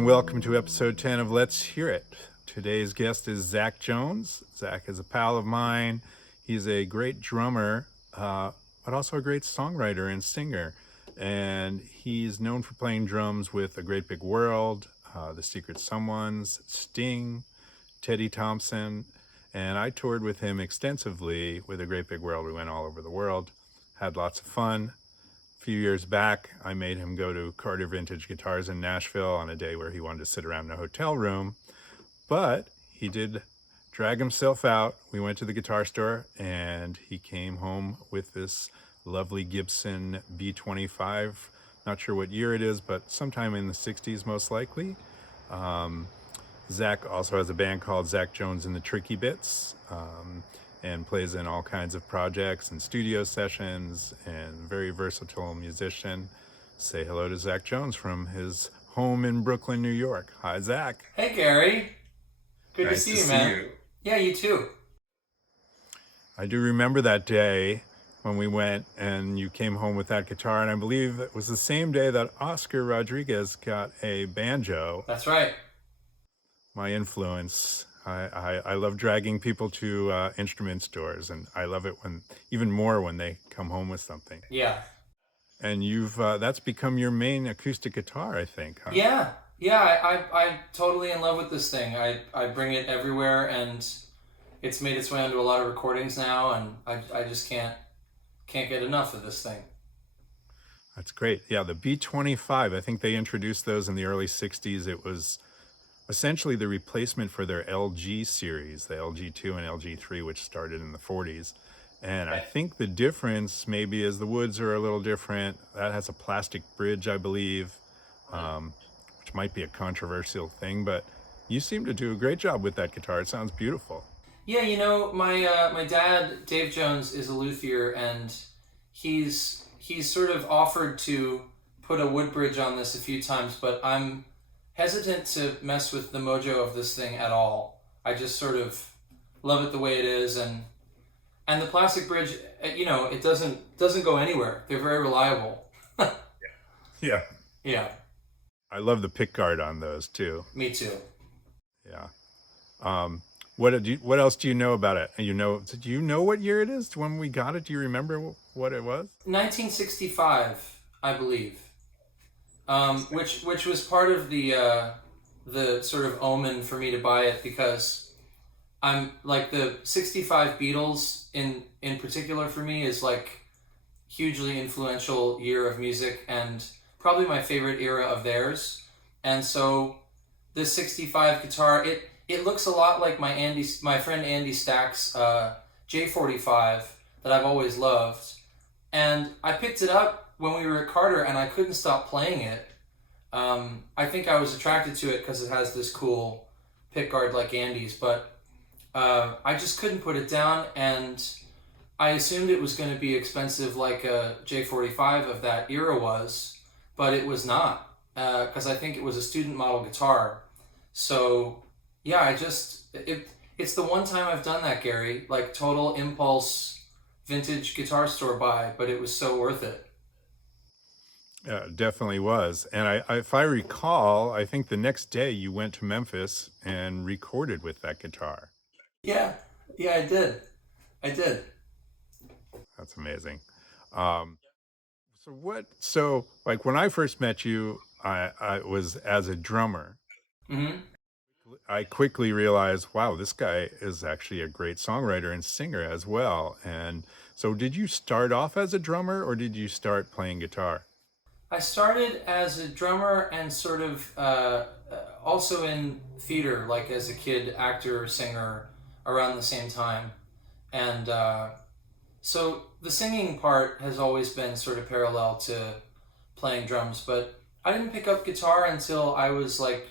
and welcome to episode 10 of Let's Hear It. Today's guest is Zach Jones. Zach is a pal of mine. He's a great drummer, but also a great songwriter and singer. And he's known for playing drums with A Great Big World, The Secret Someones, Sting, Teddy Thompson. And I toured with him extensively with A Great Big World. We went all over the world, had lots of fun. A few years back, I made him go to Carter Vintage Guitars in Nashville on a day where he wanted to sit around in a hotel room. But he did drag himself out. We went to the guitar store and he came home with this lovely Gibson B25. Not sure what year it is, but sometime in the 60s most likely. Zach also has a band called Zach Jones and the Tricky Bits, and plays in all kinds of projects and studio sessions, and very versatile musician. Say hello to Zach Jones from his home in Brooklyn, New York. Hi, Zach. Hey, Gary. Good Nice to see you, see man. you. Yeah, you too. I do remember that day when we went and you came home with that guitar, and I believe it was the same day that Oscar Rodriguez got a banjo. That's right. My influence. I love dragging people to instrument stores, and I love it when even more when they come home with something. Yeah. And you've that's become your main acoustic guitar, I think, huh? Yeah. I totally in love with this thing. I bring it everywhere, and it's made its way onto a lot of recordings now, and I just can't get enough of this thing. That's great. Yeah, the B25, I think they introduced those in the early 60s. It was essentially the replacement for their LG series, the LG2 and LG3, which started in the 40s. And I think the difference maybe is the woods are a little different. That has a plastic bridge, I believe, which might be a controversial thing, but you seem to do a great job with that guitar. It sounds beautiful. Yeah, you know, my dad, Dave Jones, is a luthier, and he's sort of offered to put a wood bridge on this a few times, but I'm hesitant to mess with the mojo of this thing at all. I just sort of love it the way it is, and the plastic bridge, you know, it doesn't go anywhere. They're very reliable. Yeah. Yeah, I love the pick guard on those too. me too. Yeah. What else do you know about it? Do you know what year it is when we got it? Do you remember what it was? 1965, I believe. Which was part of the sort of omen for me to buy it, because I'm like the 65 Beatles in particular for me is like hugely influential year of music, and probably my favorite era of theirs. And so this 65 guitar, it looks a lot like my friend Andy Stack's J45 that I've always loved. And I picked it up when we were at Carter, and I couldn't stop playing it. I think I was attracted to it because it has this cool pickguard like Andy's, but I just couldn't put it down, and I assumed it was going to be expensive like a J45 of that era was, but it was not, because I think it was a student model guitar. So yeah, it's the one time I've done that, Gary, like total impulse vintage guitar store buy, but it was so worth it. Yeah, it definitely was. And if I recall, I think the next day you went to Memphis and recorded with that guitar. Yeah, I did. That's amazing. So like when I first met you, I was as a drummer. Mm-hmm. I quickly realized, wow, this guy is actually a great songwriter and singer as well. And so did you start off as a drummer, or did you start playing guitar? I started as a drummer and sort of also in theater, like as a kid, actor, singer, around the same time. And so the singing part has always been sort of parallel to playing drums, but I didn't pick up guitar until I was like,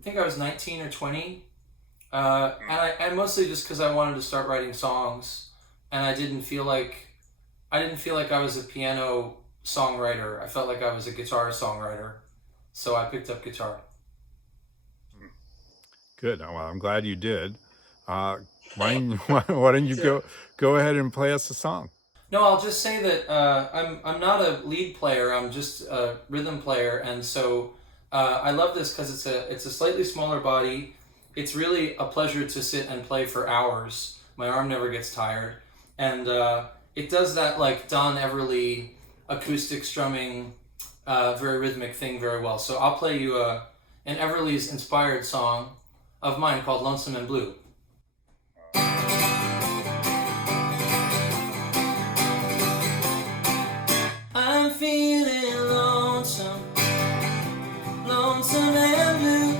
I think I was 19 or 20. And mostly just because I wanted to start writing songs, and I didn't feel like I was a piano songwriter. I felt like I was a guitar songwriter, so I picked up guitar. Good. Well, I'm glad you did. Why don't you go ahead and play us a song? No, I'll just say that I'm not a lead player. I'm just a rhythm player, and so I love this because it's a slightly smaller body. It's really a pleasure to sit and play for hours. My arm never gets tired, and it does that like Don Everly acoustic strumming, very rhythmic thing very well. So I'll play you an Everly's inspired song of mine called "Lonesome and Blue." I'm feeling lonesome, lonesome and blue.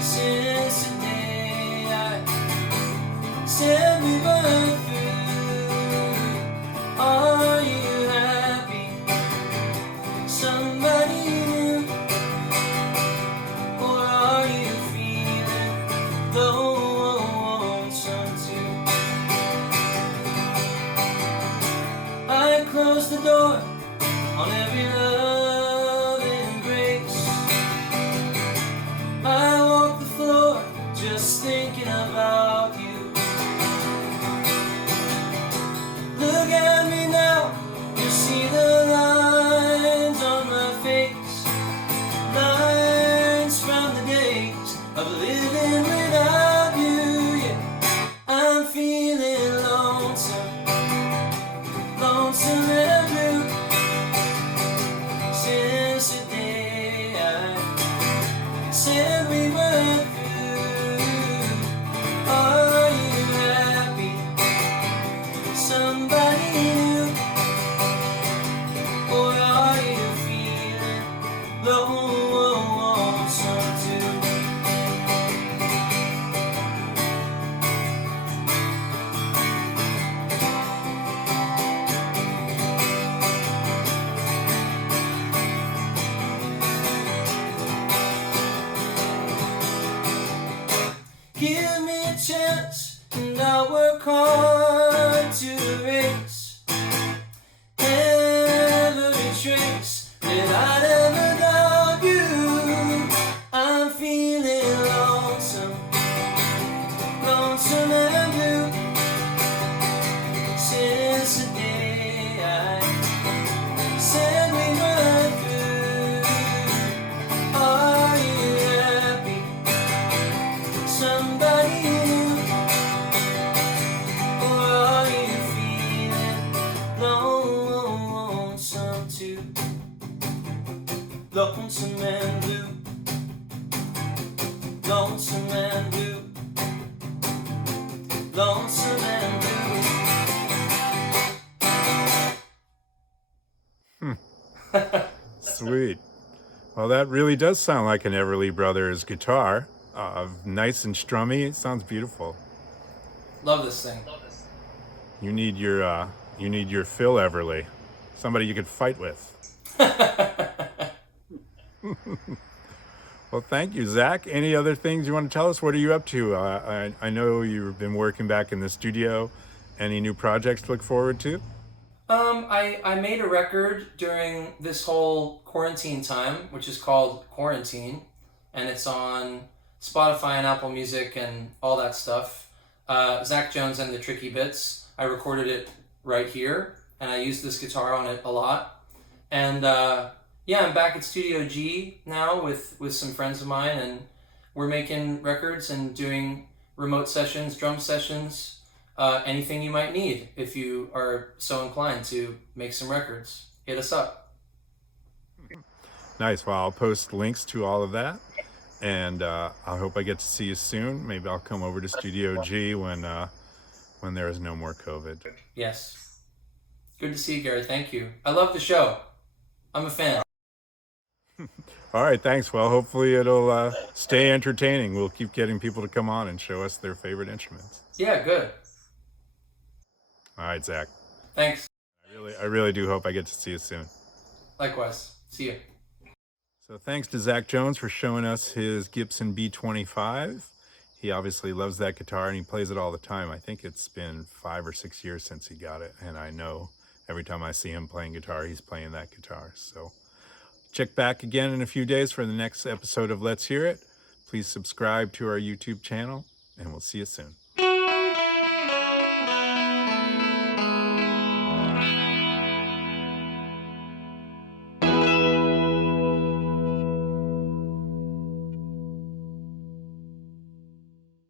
Since the day I said we were through, are you happy? Somebody new, or are you feeling lonesome too? I close the door on every love embrace. I walk the floor just thinking about you. Look at me now, you see the lines on my face, lines from the days of living without you. Yeah, I'm feeling lonesome, lonesome and blue. Since the day I said we were through, are you happy? Somebody new, or are you feeling lonesome too? Give me a chance and I'll work hard to erase every trace that I'd ever doubt you. I'm feeling lonesome, lonesome and blue. Since the day I said we were through, are you happy? Somebody new, or are you feeling lonesome too? Lonesome and blue, lonesome and blue, lonesome and blue. Sweet. Well, that really does sound like an Everly Brothers guitar. Nice and strummy. It sounds beautiful. Love this thing. You need your Phil Everly, somebody you could fight with. Well, thank you, Zach. Any other things you want to tell us? What are you up to? I know you've been working back in the studio. Any new projects to look forward to? I made a record during this whole quarantine time, which is called Quarantine, and it's on Spotify and Apple Music and all that stuff. Zach Jones and the Tricky Bits. I recorded it right here, and I used this guitar on it a lot. And yeah, I'm back at Studio G now with some friends of mine, and we're making records and doing remote sessions, drum sessions, anything you might need if you are so inclined to make some records. Hit us up. Nice. Well, I'll post links to all of that, and I hope I get to see you soon. Maybe I'll come over to Studio G when there is no more COVID. Yes. Good to see you, Gary. Thank you. I love the show. I'm a fan. All right, thanks. Well, hopefully it'll stay entertaining. We'll keep getting people to come on and show us their favorite instruments. Yeah, good. All right, Zach. Thanks. I really do hope I get to see you soon. Likewise. See you. So thanks to Zach Jones for showing us his Gibson B25. He obviously loves that guitar and he plays it all the time. I think it's been 5 or 6 years since he got it, and I know every time I see him playing guitar, he's playing that guitar. So check back again in a few days for the next episode of Let's Hear It. Please subscribe to our YouTube channel, and we'll see you soon.